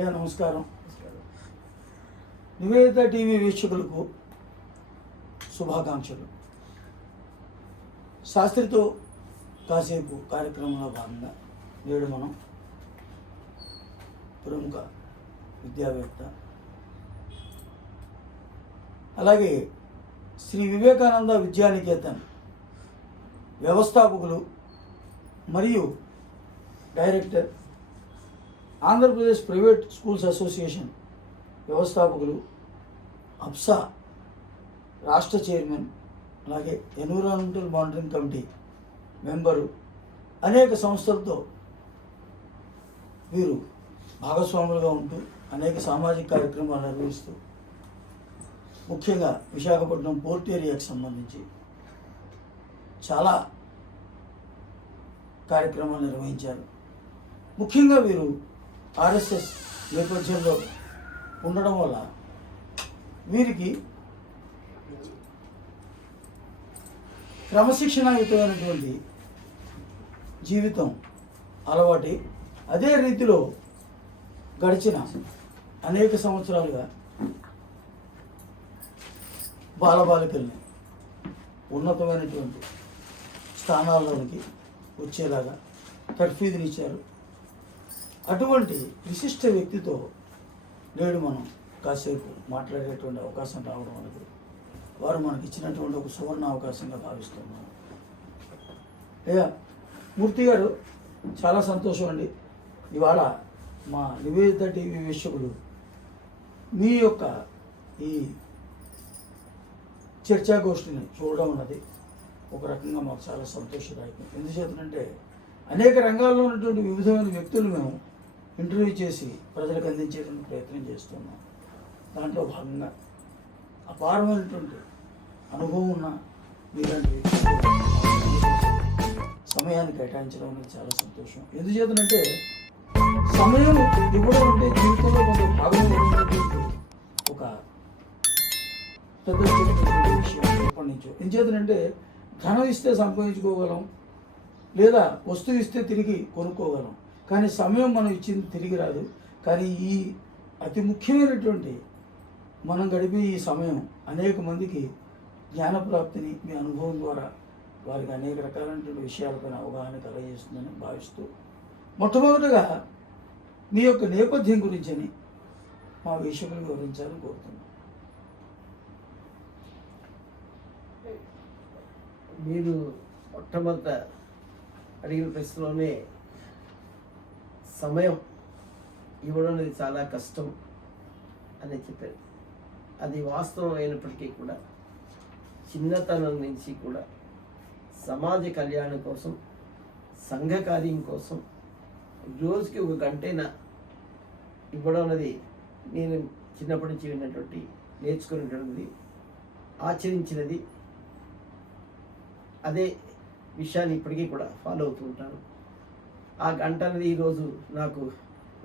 నమస్కారం. నివేదిత టీవీ వీక్షకులకు శుభాకాంక్షలు. శాస్త్రితో కాసేపు కార్యక్రమంలో భాగంగా నేడు మనం ప్రముఖ విద్యావేత్త, అలాగే శ్రీ వివేకానంద విద్యానికేతన్ వ్యవస్థాపకులు మరియు director, Andhra Pradesh private schools association వ్యవస్థాపకులు, అప్సా రాష్ట్ర చైర్మన్, అలాగే ఎన్విరాన్మెంటల్ మానిటరింగ్ కమిటీ మెంబరు, అనేక సంస్థలతో వీరు భాగస్వాములుగా ఉంటూ అనేక సామాజిక కార్యక్రమాలు నిర్వహిస్తూ ముఖ్యంగా విశాఖపట్నం పోర్ట్ ఏరియాకి సంబంధించి చాలా కార్యక్రమాలు నిర్వహించారు. ముఖ్యంగా వీరు ఆర్ఎస్ఎస్ నేపథ్యంలో ఉండడం వల్ల వీరికి క్రమశిక్షణాయుతమైనటువంటి జీవితం అలవాటి. అదే రీతిలో గడిచిన అనేక సంవత్సరాలుగా బాలబాలికల్ని ఉన్నతమైనటువంటి స్థానాల్లోనికి వచ్చేలాగా తర్ఫీదునిచ్చారు. అటువంటి విశిష్ట వ్యక్తితో నేడు మనం కాసేపు మాట్లాడేటువంటి అవకాశం రావడం అనేది వారు మనకి ఇచ్చినటువంటి ఒక సువర్ణ అవకాశంగా భావిస్తున్నాను. అయ్యా మూర్తి గారు, చాలా సంతోషం అండి. ఇవాళ మా నివేదిత టీవీ వీక్షకులు మీ యొక్క ఈ చర్చాగోష్ఠిని చూడడం అన్నది ఒక రకంగా మాకు చాలా సంతోషదాయకం. ఎందుచేతనంటే అనేక రంగాల్లో ఉన్నటువంటి వివిధమైన వ్యక్తులు మేము ఇంటర్వ్యూ చేసి ప్రజలకు అందించేటువంటి ప్రయత్నం చేస్తున్నాం. దాంట్లో భాగంగా అపారమైనటువంటి అనుభవం ఉన్న మీలాంటి సమయాన్ని కేటాయించడం అనేది చాలా సంతోషం. ఎందుచేతనంటే సమయం ఇవ్వడం అంటే జీవితంలో కొంత భాగం ఒక పెద్ద విషయం ఎప్పటి నుంచో. ఎందుచేతనంటే ధనం ఇస్తే సంపాదించుకోగలం, లేదా వస్తువు ఇస్తే తిరిగి కొనుక్కోగలం, కానీ సమయం మనం ఇచ్చింది తిరిగి రాదు. కానీ ఈ అతి ముఖ్యమైనటువంటి మనం గడిపే ఈ సమయం అనేక మందికి జ్ఞానప్రాప్తిని మీ అనుభవం ద్వారా వారికి అనేక రకాలైనటువంటి విషయాలపైన అవగాహన కలగజేస్తుందని భావిస్తూ, మొట్టమొదటిగా మీ యొక్క నేపథ్యం గురించని మా వీక్షకులు వివరించాలని కోరుతున్నాను. మీరు మొట్టమొదట అడిగిన ప్రశ్నలోనే సమయం ఇవ్వడం అనేది చాలా కష్టం అని చెప్పారు. అది వాస్తవం అయినప్పటికీ కూడా చిన్నతనం నుంచి కూడా సమాజ కళ్యాణం కోసం, సంఘ కార్యం కోసం రోజుకి ఒక గంటైనా ఇవ్వడం అనేది నేను చిన్నప్పటి నుంచి విన్నటువంటి, నేర్చుకున్నటువంటిది, ఆచరించినది. అదే విషయాన్ని ఇప్పటికీ కూడా ఫాలో అవుతూ ఉంటాను. ఆ గంట అనేది ఈరోజు నాకు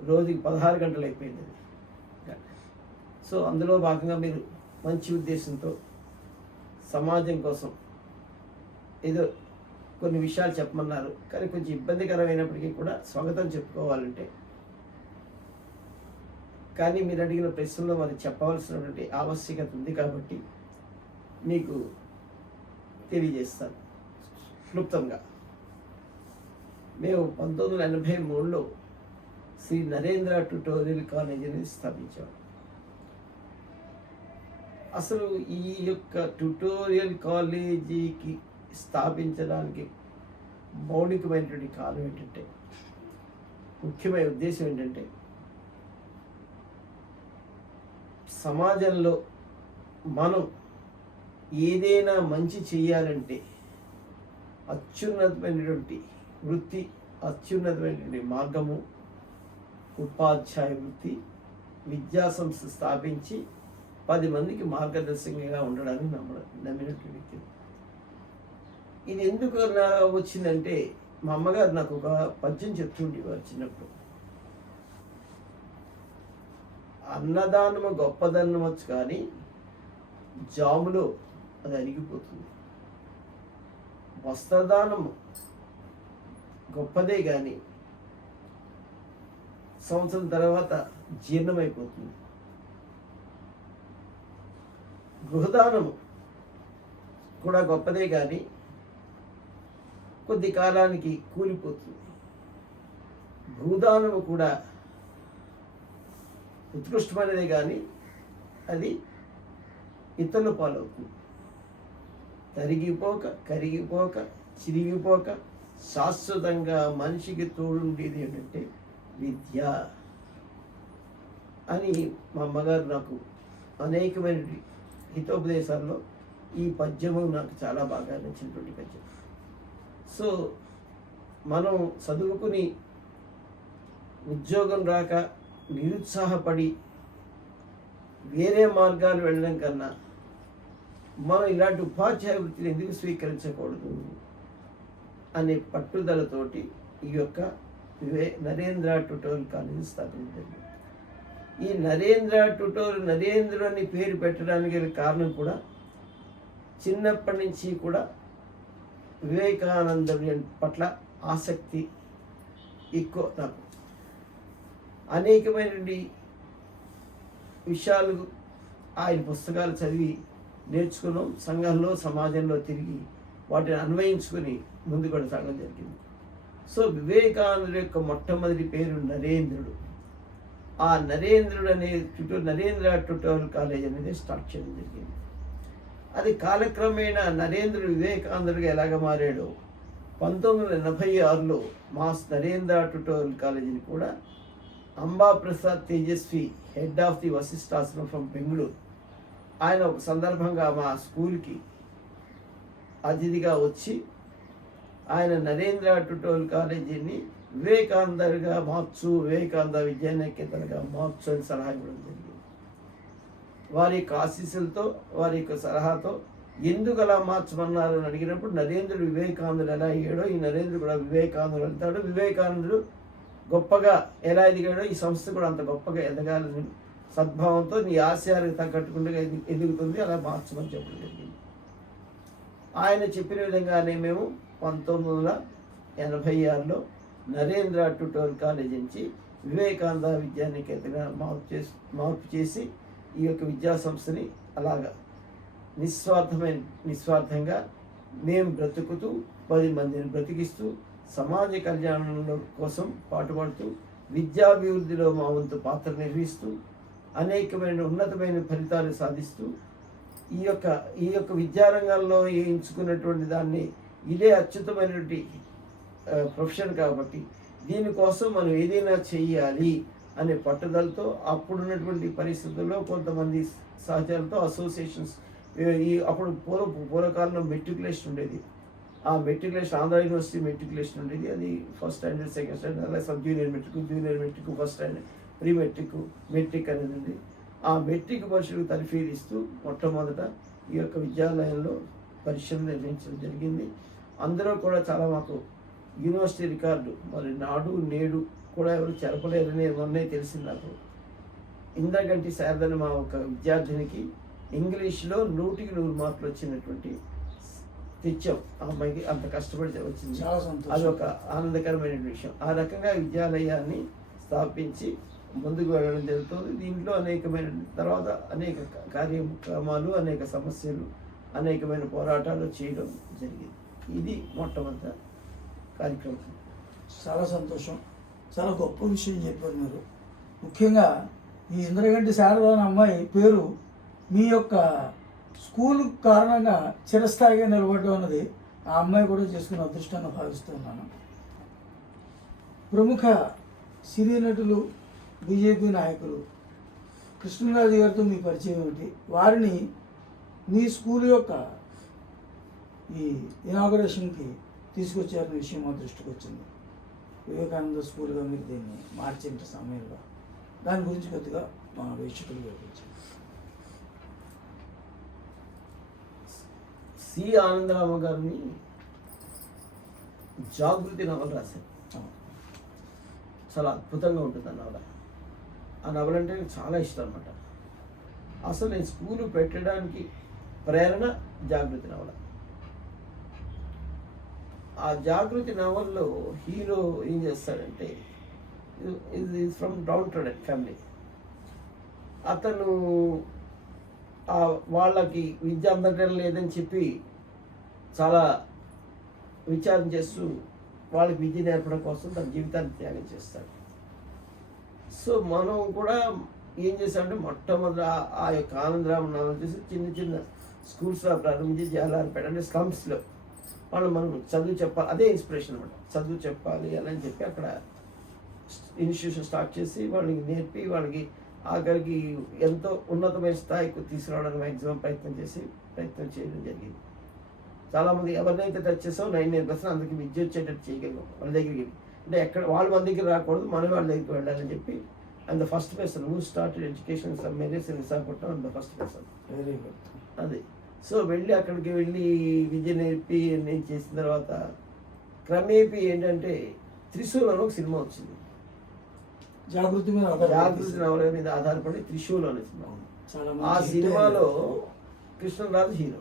రోజుకి 16 గంటలు అయిపోయింది. సో అందులో భాగంగా మీరు మంచి ఉద్దేశంతో సమాజం కోసం ఏదో కొన్ని విషయాలు చెప్పమన్నారు. కానీ కొంచెం ఇబ్బందికరమైనప్పటికీ కూడా స్వాగతం చెప్పుకోవాలంటే, కానీ మీరు అడిగిన ప్రశ్నలో మరి చెప్పవలసినటువంటి ఆవశ్యకత ఉంది కాబట్టి మీకు తెలియజేస్తాను క్లుప్తంగా. మేము 1983లో శ్రీ నరేంద్ర ట్యుటోరియల్ కాలేజ్ అనేది స్థాపించాము. అసలు ఈ యొక్క ట్యుటోరియల్ కాలేజీకి స్థాపించడానికి మౌలికమైనటువంటి కారణం ఏంటంటే, ముఖ్యమైన ఉద్దేశం ఏంటంటే, సమాజంలో మనం ఏదైనా మంచి చేయాలంటే అత్యున్నతమైనటువంటి వృత్తి, అత్యున్నతమైనటువంటి మార్గము ఉపాధ్యాయ వృత్తి. విద్యా సంస్థ స్థాపించి 10 మందికి మార్గదర్శకంగా ఉండడానికి నమ్మినటువంటి వ్యక్తి. ఇది ఎందుకు వచ్చిందంటే, మా అమ్మగారు నాకు ఒక పద్యం చెప్తుండేవారు చిన్నప్పుడు. అన్నదానము గొప్పదనవచ్చు కానీ జాములో అది అరిగిపోతుంది. వస్త్రదానము గొప్పదే కానీ సంవత్సరం తర్వాత జీర్ణమైపోతుంది. గృహదానము కూడా గొప్పదే కానీ కొద్ది కాలానికి కూలిపోతుంది. భూదానము కూడా ఉత్కృష్టమైనదే కానీ అది ఇతరుల పాలవుతుంది. తరిగిపోక కరిగిపోక చిరిగిపోక శాశ్వతంగా మనిషికి తోడుండేది ఏంటంటే విద్య అని మా అమ్మగారు నాకు అనేకమైన హితోపదేశాల్లో ఈ పద్యము నాకు చాలా బాగా నచ్చినటువంటి పద్యం. సో మనం చదువుకుని ఉద్యోగం రాక నిరుత్సాహపడి వేరే మార్గాలు వెళ్ళడం కన్నా మనం ఇలాంటి ఉపాధ్యాయ వృత్తిని ఎందుకు స్వీకరించకూడదు అనే పట్టుదలతోటి ఈ యొక్క నరేంద్ర ట్యుటోరియల్ కాలేజీ స్థాపించారు. ఈ నరేంద్రుడు అని పేరు పెట్టడానికి గల కారణం కూడా చిన్నప్పటి నుంచి కూడా వివేకానందుని పట్ల ఆసక్తి ఎక్కువ. నాకు అనేకమైన విషయాలు ఆయన పుస్తకాలు చదివి నేర్చుకున్నాం. సంఘంలో సమాజంలో తిరిగి వాటిని అన్వయించుకొని ముందుకు కొనసాగడం జరిగింది. సో వివేకానందుడి యొక్క మొట్టమొదటి పేరు నరేంద్రుడు. ఆ నరేంద్రుడు అనే నరేంద్ర ట్యుటోరియల్ కాలేజ్ అనేది స్టార్ట్ చేయడం జరిగింది. అది కాలక్రమేణా నరేంద్రుడు వివేకానందుడిగా ఎలాగ మారాడో 1986లో మాస్ నరేంద్ర ట్యుటోరియల్ కాలేజీని కూడా Ambaprasad Tejaswi, head of the Vasishtashramam from Bengaluru, ఆయన ఒక సందర్భంగా మా స్కూల్కి అతిథిగా వచ్చి ఆయన నరేంద్ర ట్యుటోరియల్ కాలేజీని వివేకానందగా మార్చు, వివేకానంద విద్యానికేతన్గా మార్చు అని సలహా ఇవ్వడం జరిగింది. వారి యొక్క ఆశీస్సులతో, వారి యొక్క సలహాతో ఎందుకు అలా మార్చమన్నారు అని అడిగినప్పుడు నరేంద్రుడు వివేకానందుడు ఎలా అయ్యాడో ఈ నరేంద్రుడు కూడా వివేకానందుడు వెళ్తాడు, వివేకానందుడు గొప్పగా ఎలా ఎదిగాడో ఈ సంస్థ కూడా అంత గొప్పగా ఎదగాలని సద్భావంతో నీ ఆశయాలకు తగ్గట్టుకుండా ఎదుగుతుంది, అలా మార్చమని చెప్పడం జరిగింది. ఆయన చెప్పిన విధంగానే మేము 1986లో నరేంద్ర ట్యుటోరియల్ కాలేజ్ నుంచి వివేకానంద విద్యానికేతన్గా మార్పు చేసి ఈ యొక్క విద్యా సంస్థని అలాగా నిస్వార్థంగా మేము బ్రతుకుతూ 10 మందిని బ్రతికిస్తూ సమాజ కళ్యాణంలో కోసం పాటుపడుతూ విద్యాభివృద్ధిలో మా వంతు పాత్ర నిర్వహిస్తూ అనేకమైన ఉన్నతమైన ఫలితాలు సాధిస్తూ ఈ యొక్క విద్యారంగంలో ఎంచుకున్నటువంటి దాన్ని ఇదే అత్యుత్తమైనటువంటి ప్రొఫెషన్ కాబట్టి దీనికోసం మనం ఏదైనా చెయ్యాలి అనే పట్టుదలతో అప్పుడున్నటువంటి పరిస్థితుల్లో కొంతమంది సహచరులతో అసోసియేషన్స్ అప్పుడు పూర్వకాలంలో మెట్రికులేషన్ ఉండేది. ఆ మెట్రికులేషన్ ఆంధ్ర యూనివర్సిటీ మెట్రికులేషన్ ఉండేది. అది ఫస్ట్ స్టాండర్డ్, సెకండ్ స్టాండర్డ్, అలాగే sub junior metric, first standard, pre matric అనేది ఉంది. ఆ మెట్రిక్ పరీక్షలకు తరఫీదిస్తూ మొట్టమొదట ఈ యొక్క విద్యాలయంలో పరీక్షలు నిర్వహించడం జరిగింది. అందరూ కూడా చాలా మాకు యూనివర్సిటీ రికార్డు మరి నాడు నేడు కూడా ఎవరు చెరపలేరని మొన్నే తెలిసింది నాకు. ఇంద్రగంటి శారదని మా ఒక విద్యార్థినికి ఇంగ్లీష్లో 100కి 100 మార్కులు వచ్చినటువంటి తెచ్చాం. ఆ అమ్మాయికి అంత కష్టపడి వచ్చింది. అది ఒక ఆనందకరమైన విషయం. ఆ రకంగా విద్యాలయాన్ని స్థాపించి ముందుకు వెళ్ళడం జరుగుతుంది. దీంట్లో అనేకమైన తర్వాత అనేక కార్యక్రమాలు, అనేక సమస్యలు, అనేకమైన పోరాటాలు చేయడం జరిగింది. ఇది మొట్టమొదటి కార్యక్రమం. చాలా సంతోషం. చాలా గొప్ప విషయం చెప్పారు మీరు. ముఖ్యంగా ఈ ఇంద్రగంటి శారద అనే అమ్మాయి పేరు మీ యొక్క స్కూల్ కారణంగా చిరస్థాయిగా నిలబడడం అన్నది ఆ అమ్మాయి కూడా చేసుకున్న అదృష్టాన్ని భావిస్తున్నాను. ప్రముఖ సినీ నటులు, బీజేపీ నాయకులు కృష్ణరాజు గారితో మీ పరిచయం ఏమిటి? వారిని మీ స్కూల్ యొక్క ఈ ఇనాగరేషన్కి తీసుకొచ్చారనే విషయం మా దృష్టికి వచ్చింది. వివేకానంద స్కూల్గా మీరు దీన్ని మార్చే సమయంలో దాని గురించి కొద్దిగా మా వీక్షకులు వివరించారు. సి ఆనందరామ గారిని జాగృతి నవల రాశారు. చాలా అద్భుతంగా ఉంటుంది ఆ నవల. ఆ నవల అంటే నాకు చాలా ఇష్టం అన్నమాట. అసలు నేను స్కూలు పెట్టడానికి ప్రేరణ జాగృతి నవల. ఆ జాగృతి నవల్లో హీరో ఏం చేస్తాడంటే ఈజ్ ఫ్రమ్ డౌన్ ట్రోడెన్ ఫ్యామిలీ. అతను వాళ్ళకి విద్య అందటం లేదని చెప్పి చాలా విచారం చేస్తూ వాళ్ళకి విద్య నేర్పడం కోసం తన జీవితాన్ని త్యాగం చేస్తాడు. సో మనం కూడా ఏం చేసామంటే మొట్టమొదటి ఆ యొక్క ఆనందరామనామం చేసి చిన్న చిన్న స్కూల్స్లో ప్రారంభించి జాలారిపేట అంటే స్లమ్స్లో మనం చదువు చెప్పాలి, అదే ఇన్స్పిరేషన్ అనమాట. చదువు చెప్పాలి అని చెప్పి అక్కడ ఇన్స్టిట్యూషన్ స్టార్ట్ చేసి వాళ్ళకి నేర్పి వాళ్ళకి ఆఖరికి ఎంతో ఉన్నతమైన స్థాయికి తీసుకురావడానికి మ్యాక్సిమం ప్రయత్నం చేయడం జరిగింది. చాలామంది ఎవరినైతే టచ్ చేసామో 99% అందరికీ విద్య వచ్చేటట్టు చేయగలం వాళ్ళ దగ్గరికి. అంటే ఎక్కడ వాళ్ళు మన దగ్గర రాకూడదు, మనం వాళ్ళ దగ్గరికి వెళ్ళాలని చెప్పి and the first person who started education some manage in Visakhapatnam and the first person. Very good. అది సో అక్కడికి వెళ్ళి విద్య నేర్పి నేను చేసిన తర్వాత క్రమేపీ ఏంటంటే త్రిశూలంలో ఒక సినిమా వచ్చింది. జాగృతి నవల మీద ఆధారపడి త్రిశూల్ అనే సినిమా. చాలా ఆ సినిమాలో కృష్ణరాజు హీరో.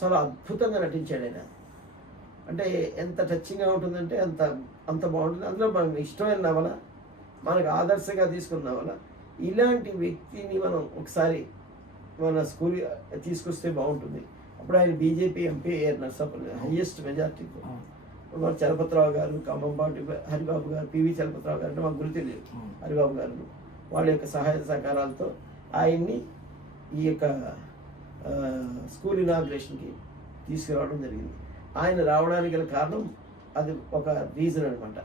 చాలా అద్భుతంగా నటించాడు ఆయన. అంటే ఎంత టచింగ్గా ఉంటుందంటే అంత బాగుంటుంది. అందులో మనకు ఇష్టమైన నవల, మనకు ఆదర్శంగా తీసుకున్న నవల. ఇలాంటి వ్యక్తిని మనం ఒకసారి మన స్కూల్ తీసుకొస్తే బాగుంటుంది. అప్పుడు ఆయన బీజేపీ ఎంపీ అయ్యారు నర్సాపల్లి, హైయెస్ట్ మెజార్టీతో. మన చలపతిరావు గారు, ఖమ్మంపాటి హరిబాబు గారు, పివి చలపతిరావు గారు అంటే మాకు గురి తెలియదు, హరిబాబు గారు వాళ్ళ యొక్క సహాయ సహకారాలతో ఆయన్ని ఈ యొక్క స్కూల్ ఇనాగ్రేషన్కి తీసుకురావడం జరిగింది. ఆయన రావడానికి గల కారణం అది ఒక రీజన్ అనమాట.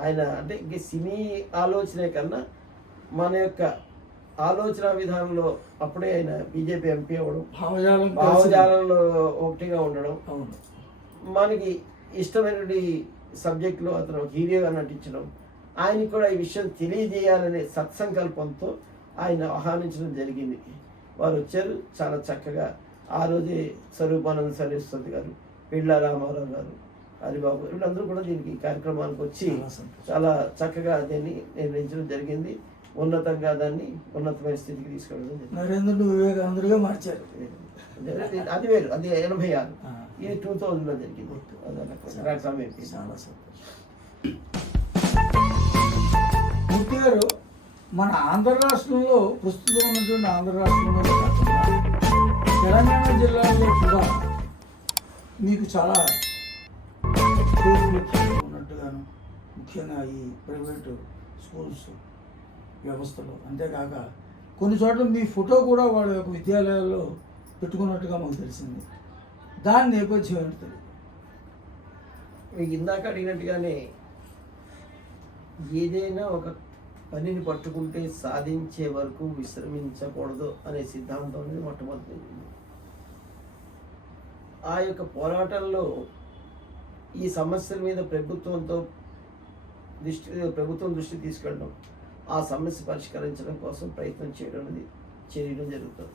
ఆయన అంటే ఇంక సినీ ఆలోచనే కన్నా మన యొక్క ఆలోచన విధానంలో అప్పుడే ఆయన బీజేపీ ఎంపీ అవ్వడం, భావజాలంలో ఒకటిగా ఉండడం, మనకి ఇష్టమైనటువంటి సబ్జెక్టులో అతను హీరోగా నటించడం, ఆయనకి కూడా ఈ విషయం తెలియజేయాలనే సత్సంకల్పంతో ఆయన ఆహ్వానించడం జరిగింది. వారు వచ్చారు చాలా చక్కగా. ఆ రోజే స్వరూపానంద సరస్వతి గారు, పిళ్ళ రామారావు గారు, హరిబాబు గారు వీళ్ళందరూ కూడా దీనికి కార్యక్రమానికి వచ్చి చాలా చక్కగా దీన్ని నిర్ణయించడం జరిగింది. ఉన్నతంగా దాన్ని ఉన్నతమైన స్థితికి తీసుకెళ్ళడం జరిగింది. నరేంద్రుడు వివేకానందుడిగా మార్చారు. అది వేరు, అది 86. ఇది 2000లో జరిగింది. చాలా సంతోషం. మూర్తి గారు, మన ఆంధ్ర రాష్ట్రంలో ప్రస్తుతం ఉన్నటువంటి ఆంధ్ర రాష్ట్రంలో కాకుండా తెలంగాణ జిల్లాలో కూడా మీకు చాలా ఉన్నట్టుగాను, ముఖ్యంగా ఈ ప్రైవేటు స్కూల్స్ వ్యవస్థలో, అంతేకాక కొన్ని చోట్ల మీ ఫోటో కూడా వాళ్ళ యొక్క విద్యాలయాల్లో పెట్టుకున్నట్టుగా మాకు తెలిసింది. దాని నేపథ్యం ఏంటి? మీకు ఇందాక అడిగినట్టుగానే ఏదైనా ఒక పనిని పట్టుకుంటే సాధించే వరకు విశ్రమించకూడదు అనే సిద్ధాంతం అనేది మొట్టమొదటి. ఆ యొక్క పోరాటంలో ఈ సమస్యల మీద ప్రభుత్వం దృష్టి తీసుకెళ్ళడం, ఆ సమస్య పరిష్కరించడం కోసం ప్రయత్నం చేయడం జరుగుతుంది.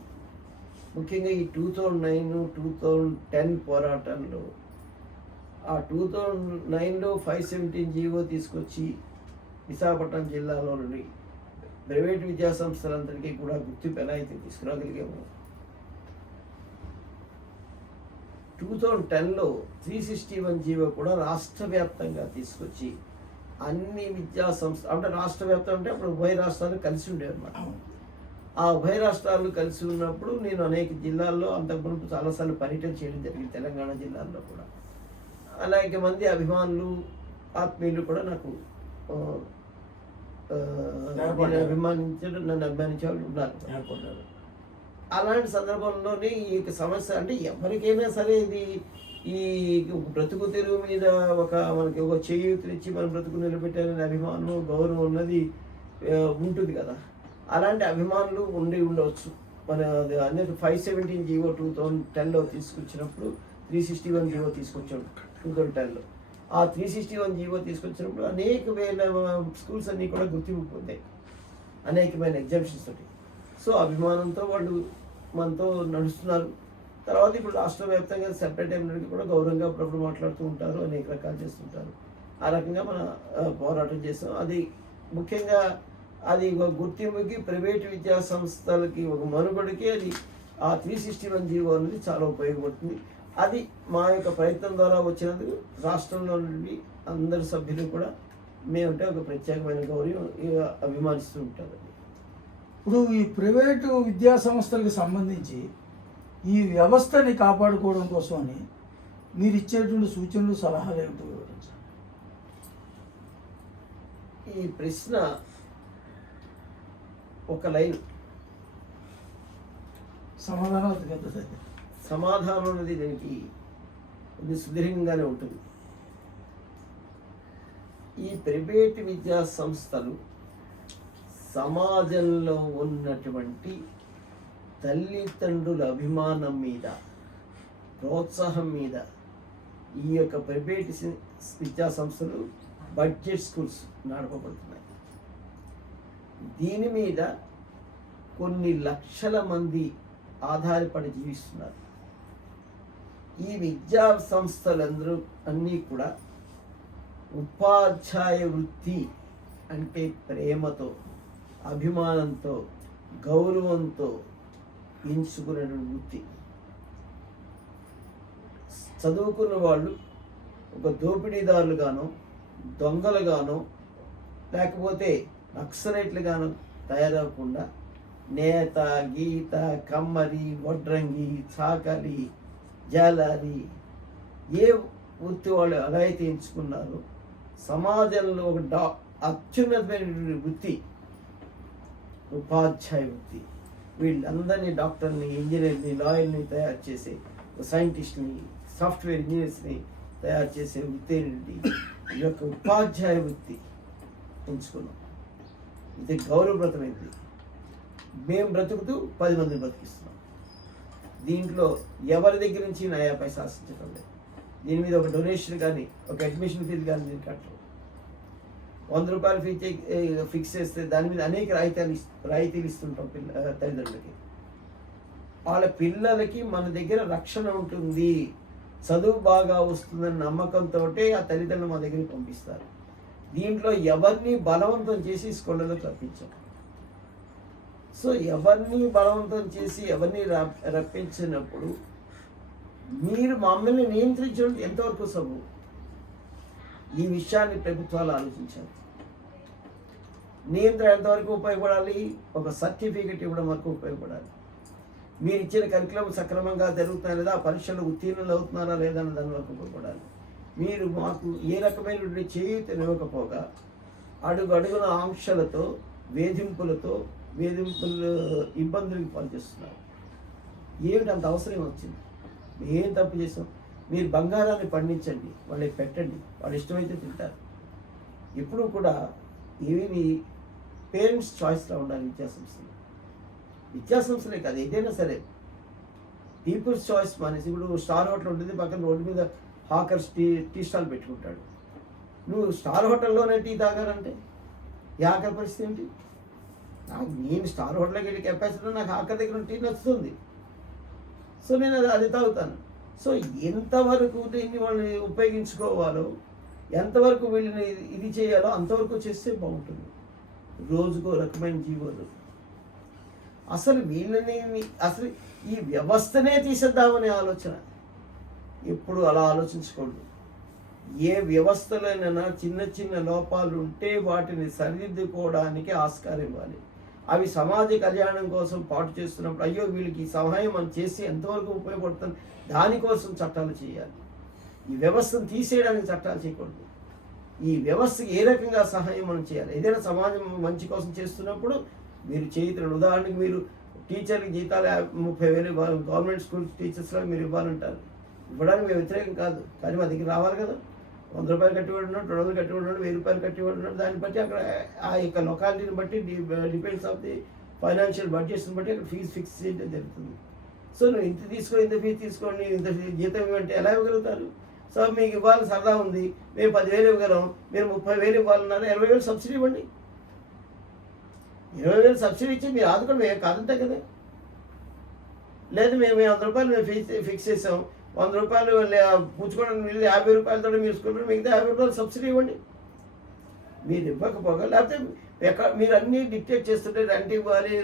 ముఖ్యంగా ఈ 2009-2010 పోరాటంలో ఆ 2009లో 517 జీవో తీసుకొచ్చి విశాఖపట్నం జిల్లాలోని ప్రైవేట్ విద్యాసంస్థలందరికీ కూడా గుర్తింపు ఎలా అయితే తీసుకురాగలిగాము, 2010లో 361 జీవో కూడా రాష్ట్ర వ్యాప్తంగా తీసుకొచ్చి అన్ని విద్యాసంస్థ అంటే రాష్ట్ర వ్యాప్తం అంటే అప్పుడు ఉభయ రాష్ట్రాలు కలిసి ఉండేవి అన్నమాట. ఆ ఉభయ రాష్ట్రాలు కలిసి ఉన్నప్పుడు నేను అనేక జిల్లాల్లో అంతకుముందు చాలాసార్లు పర్యటన చేయడం జరిగింది, తెలంగాణ జిల్లాల్లో కూడా. అనేక మంది అభిమానులు, ఆత్మీయులు కూడా నాకు నన్ను అభిమానించే వాళ్ళు ఉన్నారు. అలాంటి సందర్భంలోనే ఈ సమస్య అంటే ఎవరికైనా సరే ఇది ఈ బ్రతుకు తెరువు మీద మనకి ఒక చేయూతనిచ్చి మన బ్రతుకు నిలబెట్టాలనే అభిమానం, గౌరవం ఉన్నది ఉంటుంది కదా. అలాంటి అభిమానులు ఉండవచ్చు. మన అన్ని 517 జీవో 2010లో తీసుకొచ్చినప్పుడు 361 జీవో తీసుకొచ్చాడు 2010లో. ఆ 361 జీవో తీసుకొచ్చినప్పుడు అనేక వేల స్కూల్స్ అన్నీ కూడా గుర్తింపు పొందాయి, అనేకమైన ఎగ్జామ్షన్స్ తోటి. సో అభిమానంతో వాళ్ళు మనతో నడుస్తున్నారు. తర్వాత ఇప్పుడు రాష్ట్ర వ్యాప్తంగా సెపరేట్ అయినకి కూడా గౌరవంగా అప్పుడప్పుడు మాట్లాడుతూ ఉంటారు, అనేక రకాలు చేస్తుంటారు. ఆ రకంగా మన పోరాటం చేస్తాం. అది ముఖ్యంగా అది ఒక గుర్తింపుకి, ప్రైవేటు విద్యా సంస్థలకి ఒక మనుగడకి అది ఆ 361 జీవో అనేది చాలా ఉపయోగపడుతుంది. అది మా యొక్క ప్రయత్నం ద్వారా వచ్చినందుకు రాష్ట్రంలో నుండి అందరి సభ్యులు కూడా మేమంటే ఒక ప్రత్యేకమైన గౌరవం అభిమానిస్తూ ఉంటారు. ఇప్పుడు ఈ ప్రైవేటు విద్యా సంస్థలకు సంబంధించి ఈ వ్యవస్థని కాపాడుకోవడం కోసమని మీరు ఇచ్చేటువంటి సూచనలు సలహాలు ఏమిటో వివరించండి. ఈ ప్రశ్న ఒక లైన్ సమాధానం అది పెద్దది. సమాధానం అనేది దీనికి ఇది సుదీర్ఘంగానే ఉంటుంది. ఈ ప్రైవేట్ విద్యా సంస్థలు సమాజంలో ఉన్నటువంటి తల్లిదండ్రుల అభిమానం మీద, ప్రోత్సాహం మీద ఈ యొక్క ప్రైవేట్ విద్యా సంస్థలు బడ్జెట్ స్కూల్స్ నడపబడుతున్నాయి. దీని మీద కొన్ని లక్షల మంది ఆధారపడి జీవిస్తున్నారు. ఈ విద్యా సంస్థలందరూ అన్నీ కూడా ఉపాధ్యాయ వృత్తి అంటే ప్రేమతో, అభిమానంతో, గౌరవంతో ఎంచుకునే వృత్తి. చదువుకున్న వాళ్ళు ఒక దోపిడీదారులుగానో, దొంగలుగానో, లేకపోతే నక్సలైట్లుగానో తయారవకుండా నేత, గీత, కమ్మరి, వడ్రంగి, చాకలి, జాలారి ఏ వృత్తి వాళ్ళు ఎలా అయితే ఎంచుకున్నారో సమాజంలో ఒక అత్యున్నతమైన వృత్తి ఉపాధ్యాయ వృత్తి. వీళ్ళందరినీ డాక్టర్ని, ఇంజనీర్ని, లాయర్ని తయారు చేసే, సైంటిస్ట్ని, సాఫ్ట్వేర్ ఇంజనీర్స్ని తయారు చేసే వృత్తి నుండి ఈ యొక్క ఉపాధ్యాయ వృత్తి ఎంచుకున్నాం. ఇది గౌరవప్రదమైనది. మేము బ్రతుకుతూ 10 మందిని బతికిస్తున్నాం. దీంట్లో ఎవరి దగ్గర నుంచి నయా పైసా ఆశించడం లేదు. దీని మీద ఒక డొనేషన్ కానీ, ఒక అడ్మిషన్ ఫీజు కానీ దీన్ని కట్టరు. 100 రూపాయలు ఫీజు ఫిక్స్ చేస్తే దాని మీద అనేక రాయితీలు ఇస్తుంటాం తల్లిదండ్రులకి. వాళ్ళ పిల్లలకి మన దగ్గర రక్షణ ఉంటుంది, చదువు బాగా వస్తుందని నమ్మకంతో ఆ తల్లిదండ్రులు మా దగ్గరికి పంపిస్తారు. దీంట్లో ఎవరిని బలవంతం చేసి స్కూళ్ళలో రప్పించాం. సో ఎవరిని బలవంతం చేసి ఎవరిని రప్పించినప్పుడు మీరు మమ్మల్ని నియంత్రించడం ఎంతవరకు సబబు? ఈ విషయాన్ని ప్రభుత్వాలు ఆలోచించాలి. నియంత్రణ ఎంతవరకు ఉపయోగపడాలి? ఒక సర్టిఫికెట్ ఇవ్వడం వరకు ఉపయోగపడాలి. మీరు ఇచ్చిన కరికులం సక్రమంగా జరుగుతున్నా లేదా, పరీక్షలు ఉత్తీర్ణులు అవుతున్నారా లేదా అన్న దాని వరకు ఉపయోగపడాలి. మీరు మాకు ఏ రకమైన చేయూతనివ్వకపోగా అడుగున ఆంక్షలతో, వేధింపులు ఇబ్బందులకు పాల్చేస్తున్నారు. ఏమిటి అంత అవసరం వచ్చింది? ఏం తప్పు చేసాం? మీరు బంగారాన్ని పండించండి, వాళ్ళకి పెట్టండి, వాళ్ళు ఇష్టమైతే తింటారు. ఎప్పుడు కూడా ఇవి పేరెంట్స్ చాయిస్లో ఉండాలి. విద్యాసంస్థలే కాదు, ఏదైనా సరే పీపుల్స్ చాయిస్ మానేసి, ఇప్పుడు స్టార్ హోటల్ ఉంటుంది, పక్కన రోడ్డు మీద హాకర్స్ టీ స్టాల్ పెట్టుకుంటాడు. నువ్వు స్టార్ హోటల్లోనే టీ తాగాలంటే ఈ హాకర్ పరిస్థితి ఏంటి? నేను స్టార్ హోటల్కి వెళ్ళి కెపాసిటీ నాకు హాకర్ దగ్గర టీ నచ్చుతుంది, సో నేను అది తాగుతాను. సో ఎంతవరకు దీన్ని వాళ్ళని ఉపయోగించుకోవాలో, ఎంతవరకు వీళ్ళని ఇది చేయాలో అంతవరకు చేస్తే బాగుంటుంది. రోజుకో రకమైన జీవోలు. అసలు ఈ వ్యవస్థనే తీసేద్దామనే ఆలోచన ఎప్పుడు అలా ఆలోచించకూడదు. ఏ వ్యవస్థలోనైనా చిన్న లోపాలు ఉంటే వాటిని సరిదిద్దుకోవడానికి ఆస్కారం ఇవ్వాలి. అవి సమాజ కళ్యాణం కోసం పాటు చేస్తున్నప్పుడు అయ్యో వీళ్ళకి ఈ సహాయం మనం చేసి ఎంతవరకు ఉపయోగపడుతుంది, దానికోసం చట్టాలు చేయాలి. ఈ వ్యవస్థను తీసేయడానికి చట్టాలు చేయకూడదు. ఈ వ్యవస్థకి ఏ రకంగా సహాయం మనం చేయాలి. ఏదైనా సమాజం మంచి కోసం చేస్తున్నప్పుడు మీరు చేయుతున్నారు. ఉదాహరణకి మీరు టీచర్కి జీతాలు 30,000 గవర్నమెంట్ స్కూల్ టీచర్స్లో మీరు ఇవ్వాలంటారు. ఇవ్వడానికి మేము వ్యతిరేకం కాదు, కానీ మా దగ్గర రావాలి కదా. 100 రూపాయలు కట్టివాడు ఉన్నాడు, 200 కట్టివాడు ఉన్నాడు, 1000 రూపాయలు కట్టివాడు ఉన్నాడు. దాన్ని బట్టి అక్కడ ఆ యొక్క లొకాలిటీని బట్టి డిపెండ్స్ ఆఫ్ ది ఫైనాన్షియల్ బడ్జెట్స్ని బట్టి అక్కడ ఫీజు ఫిక్స్ చేయడం జరుగుతుంది. సో నువ్వు ఇంత తీసుకో, ఇంత ఫీజు తీసుకోండి, ఇంత జీతం ఇవ్వంటే ఎలా ఇవ్వగలుగుతారు? సో మీకు ఇవ్వాలి సరదా ఉంది, మేము 10,000 ఇవ్వగలం, మీరు 30,000 ఇవ్వాలన్నారు, 20,000 సబ్సిడీ ఇవ్వండి. 20,000 సబ్సిడీ ఇచ్చి మీరు ఆదుకోండి, మేము కాదంటే కదా. లేదు మేము 100 రూపాయలు మేము ఫీజు ఫిక్స్ చేసాం, 100 రూపాయలు పుచ్చుకోవడానికి వీళ్ళు 50 రూపాయలతో మీరు స్కూల్లో మిగతా 50 రూపాయలు సబ్సిడీ ఇవ్వండి. మీరు ఇవ్వకపోగా లేకపోతే మీరు అన్నీ డిక్టేట్ చేస్తుంటే రెంట్ ఇవ్వాలి,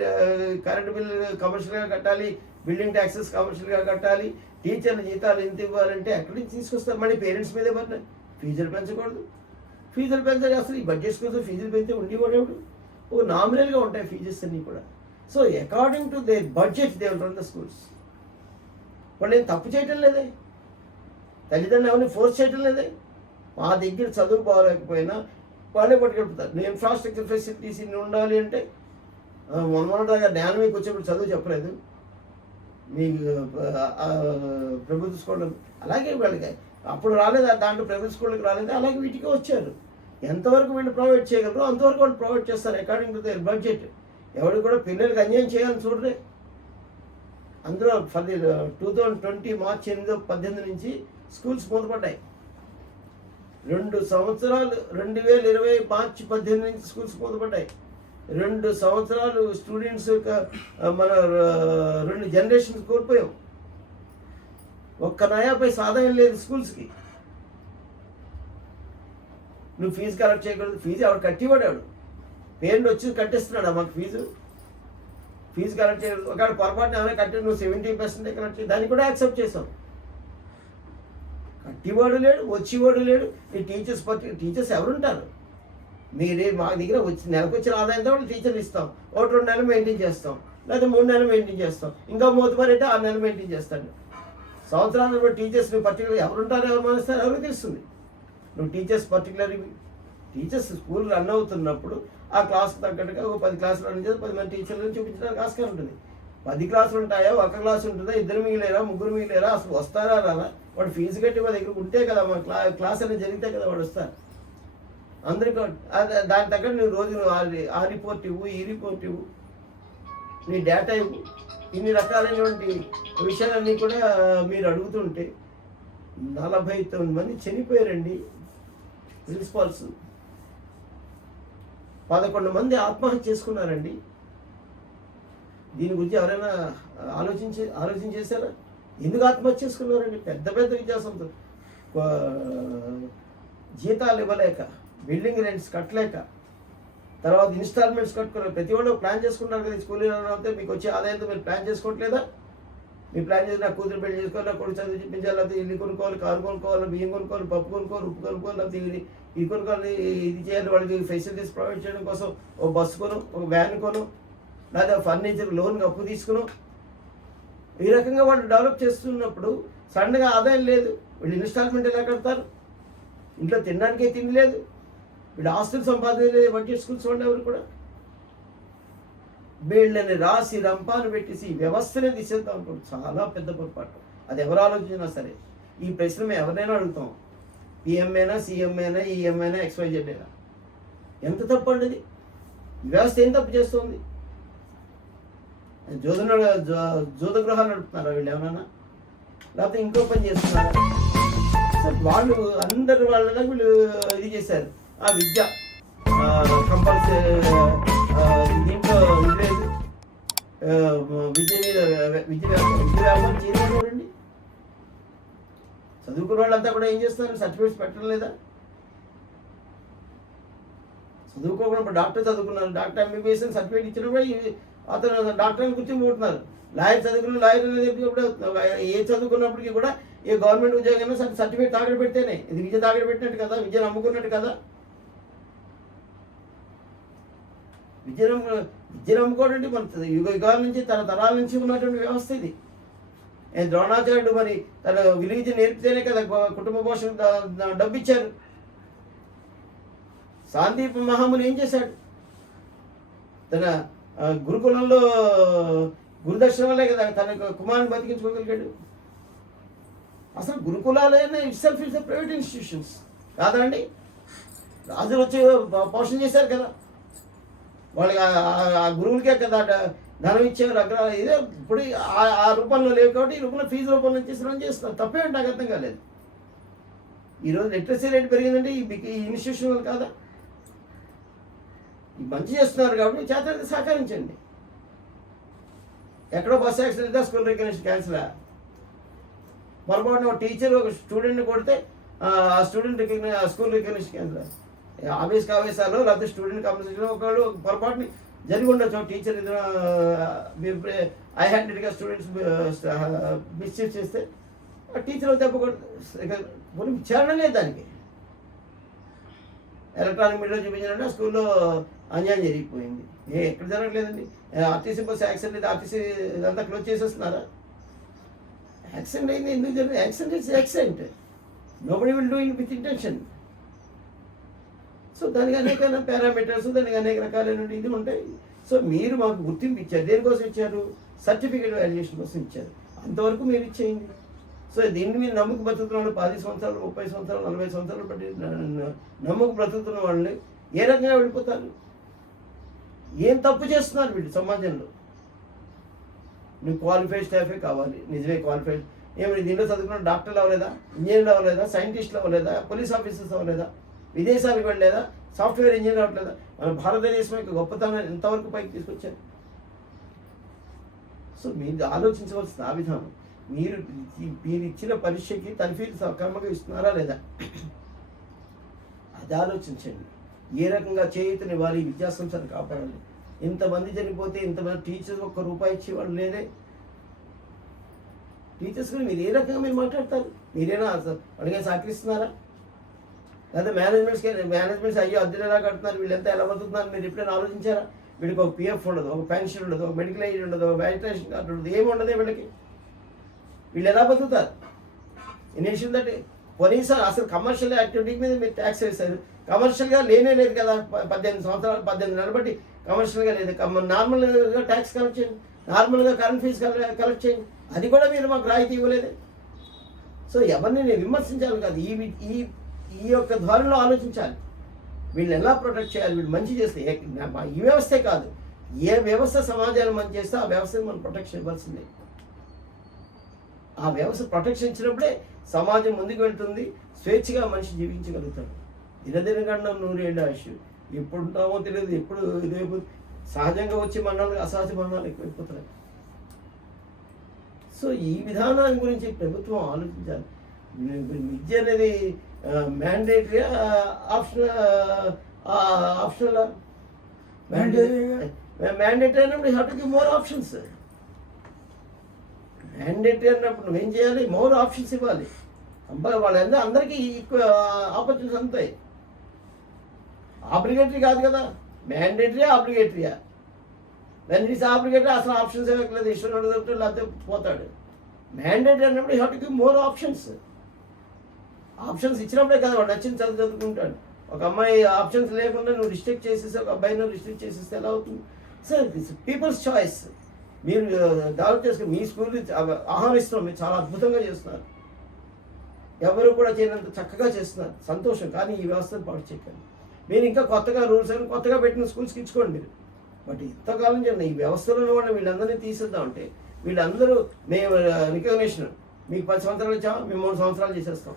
కరెంట్ బిల్లు కమర్షియల్గా కట్టాలి, బిల్డింగ్ ట్యాక్సెస్ కమర్షియల్గా కట్టాలి, టీచర్ల జీతాలు ఎంత ఇవ్వాలంటే ఎక్కడి నుంచి తీసుకొస్తారు? మళ్ళీ పేరెంట్స్ మీదే పడినాయి. ఫీజులు పెంచకూడదు, ఫీజులు పెంచాలి. అసలు ఈ బడ్జెట్ స్కూల్స్ ఫీజులు పెంచే ఉండేవాడు ఓ నామినల్గా ఉంటాయి ఫీజెస్ అన్నీ కూడా. So according to their budget they run the schools. వాళ్ళు ఏం తప్పు చేయటం లేదే, తల్లిదండ్రులు ఎవరిని ఫోర్స్ చేయటం లేదే. మా దగ్గర చదువు బాగోలేకపోయినా వాళ్ళే పట్టుకెళ్తారు. నేను ఇన్ఫ్రాస్ట్రక్చర్ ఫెసిలిటీస్ ఇన్ని ఉండాలి అంటే మొన్నదాకా జ్ఞానం మీకు వచ్చేప్పుడు చదువు చెప్పలేదు మీ ప్రభుత్వ స్కూళ్ళకు. అలాగే వాళ్ళకి అప్పుడు రాలేదు, దాంట్లో ప్రభుత్వ స్కూళ్ళకి రాలేదు, అలాగే వీటికి వచ్చారు. ఎంతవరకు వీళ్ళు ప్రొవైడ్ చేయగలరు అంతవరకు వాళ్ళు ప్రొవైడ్ చేస్తారు అకార్డింగ్ టు దేర్ బడ్జెట్. ఎవరు కూడా పిల్లలకి అన్యాయం చేయాలని చూడరే. అందులో ఫర్ 2020 మార్చి 8-18 నుంచి స్కూల్స్ మూతపడ్డాయి. 2 సంవత్సరాలు 2020 మార్చి 18 నుంచి స్కూల్స్ మూతపడ్డాయి. 2 సంవత్సరాలు స్టూడెంట్స్ మన 2 జనరేషన్స్ కోల్పోయాం. ఒక్క నయాపై ఆదాయం లేదు స్కూల్స్కి. నువ్వు ఫీజు కలెక్ట్ చేయకూడదు. ఫీజు ఎవరు కట్టివాడాడు, పేరెంట్ వచ్చి కట్టిస్తున్నాడు మాకు ఫీజు కలెక్ట్ చేయకూడదు. ఒకవేళ పొరపాటున ఏమైనా కట్టి నువ్వు 70% కలెక్ట్ చేయి, దాన్ని కూడా యాక్సెప్ట్ చేసాం. కట్టివాడు లేడు, వచ్చేవాడు లేడు. ఈ టీచర్స్ ఎవరుంటారు? మీరే మా దగ్గర నెలకు వచ్చిన ఆదాయంతో వాళ్ళు టీచర్లు ఇస్తాం, 1-2 నెలలు మెయింటైన్ చేస్తాం, లేదా 3 నెలలు మెయింటైన్ చేస్తాం, ఇంకా మోతుబారైతే 6 నెలలు మెయింటైన్ చేస్తాడు. సంవత్సరాలు టీచర్స్ పర్టికులర్ ఎవరుంటారో ఎవరు మానేస్తారో ఎవరికి తెలుస్తుంది. నువ్వు టీచర్స్ స్కూల్ రన్ అవుతున్నప్పుడు ఆ క్లాస్కి తగ్గట్టుగా ఒక 10 క్లాసులు రన్ చేసి 10 మంది టీచర్లను చూపించడానికి ఆస్కారం ఉంటుంది. 10 క్లాసులు ఉంటాయా, ఒక క్లాసు ఉంటుందా, 2 మిగిలేరా, 3 మిగిలేరా, అసలు వస్తారా రారా? వాడు ఫీజు కట్టి మా దగ్గర ఉంటే కదా మా క్లాస్ అనేది జరిగితే కదా వాడు వస్తారు. అందరికీ దాని తగ్గట్టు నువ్వు రోజు ఆ రిపోర్ట్ ఇవ్వు, ఈ రిపోర్ట్ ఇవ్వు, నీ డేటా ఇవ్వు. ఇన్ని రకాలైనటువంటి విషయాలన్నీ కూడా మీరు అడుగుతుంటే 49 మంది చనిపోయారండి ప్రిన్సిపాల్స్. 11 మంది ఆత్మహత్య చేసుకున్నారండి. దీని గురించి ఎవరైనా ఆలోచన చేశారా? ఎందుకు ఆత్మహత్య చేసుకున్నారండి? పెద్ద విద్యాసంస్థలు జీతాలు ఇవ్వలేక, బిల్డింగ్ రెంట్స్ కట్టలేక, తర్వాత ఇన్స్టాల్మెంట్స్ కట్టుకోలేక, ప్రతి వాళ్ళు ప్లాన్ చేసుకుంటారు కదా. స్కూల్ అయితే మీకు వచ్చే ఆదాయంతో మీరు ప్లాన్ చేసుకోవట్లేదా? మీరు ప్లాన్ చేసి నా కూతురు పెళ్లి చేసుకోవాలి, నా కొడుకు చదువు చెప్పించాలి, లేకపోతే ఇల్లు కొనుక్కోవాలి, కారు కొనుక్కోవాలి, బియ్యం కొనుక్కోవాలి, పప్పు కొనుక్కోవాలి, ఉప్పు కొనుక్కోవాలి, లేకపోతే ఇది కొనుక్కోవాలి, ఇది చేయాలి. వాళ్ళకి ఫెసిలిటీస్ ప్రొవైడ్ చేయడం కోసం ఒక బస్సు కొను, ఒక వ్యాన్ కొను, లేదా ఫర్నిచర్ లోన్కి అప్పు తీసుకును. ఈ రకంగా వాళ్ళు డెవలప్ చేస్తున్నప్పుడు సడన్గా ఆదాయం లేదు. వీళ్ళు ఇన్స్టాల్మెంట్ ఎలా కడతారు? ఇంట్లో తినడానికే తిండి లేదు, వీళ్ళు ఆస్తులు సంపాదించలేదు. బడ్జెట్ స్కూల్స్ వాళ్ళు ఎవరు కూడా వీళ్ళని రాసి రంపాను పెట్టేసి వ్యవస్థనే తీసేద్దాం అనుకోండి. చాలా పెద్ద పొరపాటు. అది ఎవరు ఆలోచించినా సరే ఈ ప్రశ్న మేము ఎవరైనా అడుగుతాం. పిఎంఏనా, సీఎంఏనా, ఈఎంఐనా, XYZ అయినా ఎంత తప్పు అండి? ఇది ఈ వ్యవస్థ ఏం తప్పు చేస్తుంది? జూద గృహాలు నడుపుతున్నారా వీళ్ళు ఏమన్నా, లేకపోతే ఇంకో పని చేస్తున్నారా? వాళ్ళు అందరు వాళ్ళ వీళ్ళు ఇది చేశారు. ఆ విద్య కంపల్సరీ దీంట్లో ఇది లేదు, విద్య వ్యాపారం చేయలేదండి. చదువుకున్న వాళ్ళంతా కూడా ఏం చేస్తున్నారు? సర్టిఫికేట్స్ పెట్టడం లేదా? చదువుకోకుండా డాక్టర్ చదువుకున్నారు, డాక్టర్ MBBS సర్టిఫికేట్ ఇచ్చినా కూడా అతను డాక్టర్ని కూర్చోబోతున్నారు. లాయర్ చదువుకున్న లాయర్ ఏ చదువుకున్నప్పటికీ కూడా ఏ గవర్నమెంట్ ఉద్యోగంలో సర్టిఫికేట్ తాగడ పెడితేనే ఇది విద్య తాగడ పెట్టినట్టు కదా, విద్యను అమ్ముకున్నట్టు కదా. విద్యను అమ్ముకోవడం మన యుగాల నుంచి తరతరాల నుంచి ఉన్నటువంటి వ్యవస్థ ఇది. ద్రోణాచార్యుడు మరి తన విలువ నేర్పితేనే కదా కుటుంబ పోషణ డబ్బు ఇచ్చారు. సాందీప మహాముని ఏం చేశాడు? తన గురుకులంలో గురుదక్షిణ వల్లే కదా తన కుమారుని బతికించుకోగలిగాడు. అసలు గురుకులాలైనా ఇట్సెల్ఫ్ ఇస్ ప్రైవేట్ ఇన్స్టిట్యూషన్స్ కాదండి. రాజులు వచ్చి పోషణ చేశారు కదా, వాళ్ళకి ఆ గురువులకే కదా ధనం ఇచ్చేవారు. అక్కడ ఇదే ఇప్పుడు ఆ రూపంలో లేవు కాబట్టి ఈ రూపంలో ఫీజు రూపంలో చేస్తున్నారు. తప్పేంటి నాకు అర్థం కాలేదు. ఈరోజు లిటరసీ రేట్ పెరిగిందంటే ఈ ఇన్స్టిట్యూషన్ వాళ్ళు కాదా? మంచి చేస్తున్నారు కాబట్టి చేత సహకరించండి. ఎక్కడో bus accident school recognition cancel. పొరపాటున ఒక టీచర్ ఒక స్టూడెంట్ని కొడితే ఆ స్టూడెంట్ స్కూల్ రికగ్నిషన్ క్యాన్సిల్. ఆవేశాలు లేకపోతే స్టూడెంట్ కాంపిటీషన్ ఒకళ్ళు పొరపాటుని జరిగి ఉండొచ్చు. టీచర్ ఐ హ్యాండెడ్గా స్టూడెంట్స్ మిస్చీఫ్ చేస్తే ఆ టీచర్ దెబ్బ విచారణ లేదు దానికి. ఎలక్ట్రానిక్ మీడియాలో చూపించారంటే ఆ స్కూల్లో అన్యాయం జరిగిపోయింది. ఎక్కడ జరగట్లేదండి. ఆర్టీసీ బస్సు యాక్సిడెంట్ అయితే ఆర్టీసీ ఇదంతా క్లోజ్ చేసేస్తున్నారా? యాక్సిడెంట్ అయింది ఎందుకు జరిగింది? Accident is accident. Nobody will do it with intention. So దానికి అనేక పారామీటర్స్, దానికి అనేక రకాలైన ఇది ఉంటాయి. సో మీరు మాకు గుర్తింపు ఇచ్చారు. దేనికోసం ఇచ్చారు? సర్టిఫికేట్ వాల్యుయేషన్ కోసం ఇచ్చారు. అంతవరకు మీరు ఇచ్చేయండి. సో దీన్ని మీరు నమ్ముకు బ్రతుకుతున్న వాళ్ళు 10 సంవత్సరాలు, 30 సంవత్సరాలు, 40 సంవత్సరాలు బట్టి నమ్ముకు బ్రతుకుతున్న వాళ్ళని ఏ రకంగా వెళ్ళిపోతారు? ఏం తప్పు చేస్తున్నారు వీళ్ళు సమాజంలో? నువ్వు క్వాలిఫైడ్ స్టాఫే కావాలి. నిజమే క్వాలిఫైడ్. ఏమి దీంట్లో చదువుకున్న డాక్టర్లు అవ్వలేదా? ఇంజనీర్లు అవ్వలేదా? సైంటిస్టులు అవ్వలేదా? పోలీస్ ఆఫీసర్స్ అవ్వలేదా? విదేశాలకు వెళ్ళలేదా? సాఫ్ట్వేర్ ఇంజనీర్ అవ్వట్లేదా? మన భారతదేశం యొక్క గొప్పతనం ఎంతవరకు పైకి తీసుకొచ్చారు? సో మీరు ఆలోచించవలసిన ఆ విధానం. మీరు ఇచ్చిన పరీక్షకి తరఫీదు సక్రమంగా ఇస్తున్నారా లేదా అది ఆలోచించండి. ఏ రకంగా చేయూతనివ్వాలి, విద్యాసంస్థను కాపాడాలి. ఇంతమంది చనిపోతే ఇంతమంది టీచర్స్ ఒక్క రూపాయి ఇచ్చేవాళ్ళు లేదే. టీచర్స్ కూడా మీరు ఏ రకంగా మీరు మాట్లాడతారు? మీరేనా అడిగే సహకరిస్తున్నారా? లేదా మేనేజ్మెంట్స్ అయ్యో అద్దెలు ఎలా కడుతున్నారు, వీళ్ళంతా ఎలా బతుకుతున్నారు మీరు ఎప్పుడైనా ఆలోచించారా? వీడికి ఒక పిఎఫ్ ఉండదు, ఒక పెన్షన్ ఉండదు, ఒక మెడికల్ ఎయిడ్ ఉండదు, ఒక వ్యాక్సినేషన్ కార్డు ఉండదు, ఏమి ఉండదు వీళ్ళకి. వీళ్ళు ఎలా బతుకుతారు? ఇనిషియల్ దట్ పోలీసు అసలు కమర్షియల్ యాక్టివిటీకి మీద మీరు ట్యాక్స్ వేస్తారు. కమర్షియల్గా లేనే లేదు కదా. 18 సంవత్సరాలు 18 నెలలు బట్టి కమర్షియల్గా లేదు. నార్మల్గా ట్యాక్స్ కలెక్ట్ చేయండి, నార్మల్గా కరెంట్ ఫీజు కలెక్ట్ చేయండి. అది కూడా మీరు మాకు రాయితీ ఇవ్వలేదు. సో ఎవరిని నేను విమర్శించాలి కాదు, ఈ యొక్క ధోరణిలో ఆలోచించాలి. వీళ్ళు ఎలా ప్రొటెక్ట్ చేయాలి, వీళ్ళు మంచి చేస్తే ఈ వ్యవస్థే కాదు, ఏ వ్యవస్థ సమాజాన్ని మంచి చేస్తే ఆ వ్యవస్థను మనం ప్రొటెక్షన్ ఇవ్వాల్సిందే. ఆ వ్యవస్థ ప్రొటెక్షన్ ఇచ్చినప్పుడే సమాజం ముందుకు వెళ్తుంది, స్వేచ్ఛగా మనిషి జీవించగలుగుతాడు. దినదినగండం 100 ఏళ్ళ ఆయుష్. ఎప్పుడు ఉంటామో తెలియదు, ఎప్పుడు ఇదైపు సహజంగా వచ్చి మరణాలు అసహజ మరణాలు ఎక్కువైపోతున్నాయి. సో ఈ విధానాన్ని గురించి ప్రభుత్వం ఆలోచించాలి. విద్య అనేది మ్యాండేటరీయా ఆప్షనల్? మ్యాండేటరీ అన్నప్పుడు have to give more options. Mandatory అన్నప్పుడు నువ్వేం చేయాలి? మోర్ ఆప్షన్స్ ఇవ్వాలి. వాళ్ళందరూ అందరికీ ఈక్వ ఆపర్చునిటీస్ అందుతాయి. ఆబ్లిగేటరీ కాదు కదా. మ్యాండేటరీయా ఆబ్లిగేటరీయా? వెన్ ఇట్స్ ఆబ్లిగేటరీ అసలు ఆప్షన్స్ ఇవ్వట్లేదు, ఇష్టం లేకపోతే పోతాడు. మ్యాండేటరీ అన్నప్పుడు have to give more options. Options ఇచ్చినప్పుడే కదా వాడు నచ్చిన చదువుకుంటాడు. ఒక అమ్మాయి ఆప్షన్స్ లేకుండా నువ్వు రిస్ట్రిక్ట్ చేసేసి ఒక అబ్బాయిని రిస్ట్రిక్ట్ చేసేస్తే ఎలా అవుతుంది? Sir this people's choice. మీరు డెవలప్ చేసుకుని మీ స్కూల్ ఆహ్వానిస్తున్నాం, మీరు చాలా అద్భుతంగా చేస్తున్నారు, ఎవరు కూడా చేయనంత చక్కగా చేస్తున్నారు, సంతోషం. కానీ ఈ వ్యవస్థను పాటు చేయకండి. మీరు ఇంకా కొత్తగా రూల్స్ అని కొత్తగా పెట్టిన స్కూల్స్కి ఇచ్చుకోండి మీరు. బట్ ఇంతకాలం చేయండి. ఈ వ్యవస్థలో ఉన్న వాళ్ళని వీళ్ళందరినీ తీసేద్దామంటే వీళ్ళందరూ మేము రికగ్నేషన్ మీకు 10 సంవత్సరాలు ఇచ్చాము, మేము 3 సంవత్సరాలు చేసేస్తాం.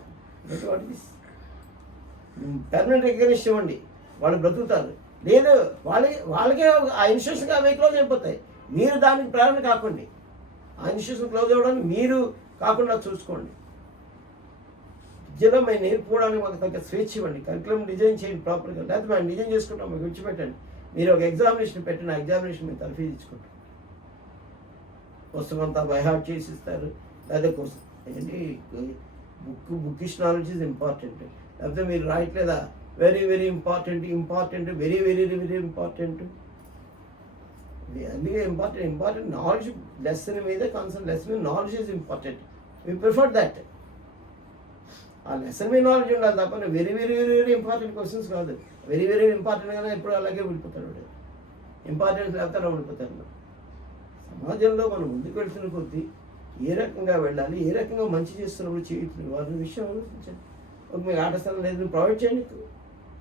పర్మనెంట్ రికగ్నిషన్ ఇవ్వండి, వాళ్ళు బ్రతుకుతారు. లేదు వాళ్ళకే ఆ ఇన్స్టిట్యూషన్ అవి క్లోజ్ అయిపోతాయి. మీరు దానికి ప్రేరణ కాకండి. ఆ ఇన్స్టిట్యూషన్ క్లోజ్ అవ్వడానికి మీరు కాకుండా చూసుకోండి. విద్యలో మేము నేర్పుకోవడానికి మాకు తగ్గ స్వేచ్ఛ ఇవ్వండి. కరికులం డిజైన్ చేయండి ప్రాపర్గా. లేకపోతే మేము డిజైన్ చేసుకుంటాం, మాకు విడిచిపెట్టండి. మీరు ఒక ఎగ్జామినేషన్ పెట్టిన ఎగ్జామినేషన్ మేము తరఫీదు ఇచ్చుకుంటాం. పుస్తకం అంతా బైహార్ట్ చేసి ఇస్తారు. లేదా కోసం ఏంటి బుక్కిష్ నాలెడ్జ్ ఈజ్ ఇంపార్టెంట్. లేకపోతే మీరు రాయట్లేదా very very important, very very very important. అందుకే ఇంపార్టెంట్ నాలెడ్జ్ లెసన్ మీద కాన్సెప్ట్. లెసన్ మీద knowledge is important. We prefer that. ఆ లెసన్ మీద నాలెడ్జ్ ఉండాలి తప్ప very very very very important questions కాదు. వెరీ వెరీ ఇంపార్టెంట్ కదా ఎప్పుడు అలాగే వెళ్ళిపోతాడు. ఇంపార్టెన్స్ లేకపోతే అలా ఉండిపోతాడు. సమాజంలో మనం ముందుకు వెళ్తున్న కొద్దీ ఏ రకంగా వెళ్ళాలి, ఏ రకంగా మంచి చేస్తున్నప్పుడు చేయుతున్నారు వాళ్ళ విషయం ఆలోచించండి. ఒక మీకు ఆట స్థలం లేదు, ప్రొవైడ్ చేయండి.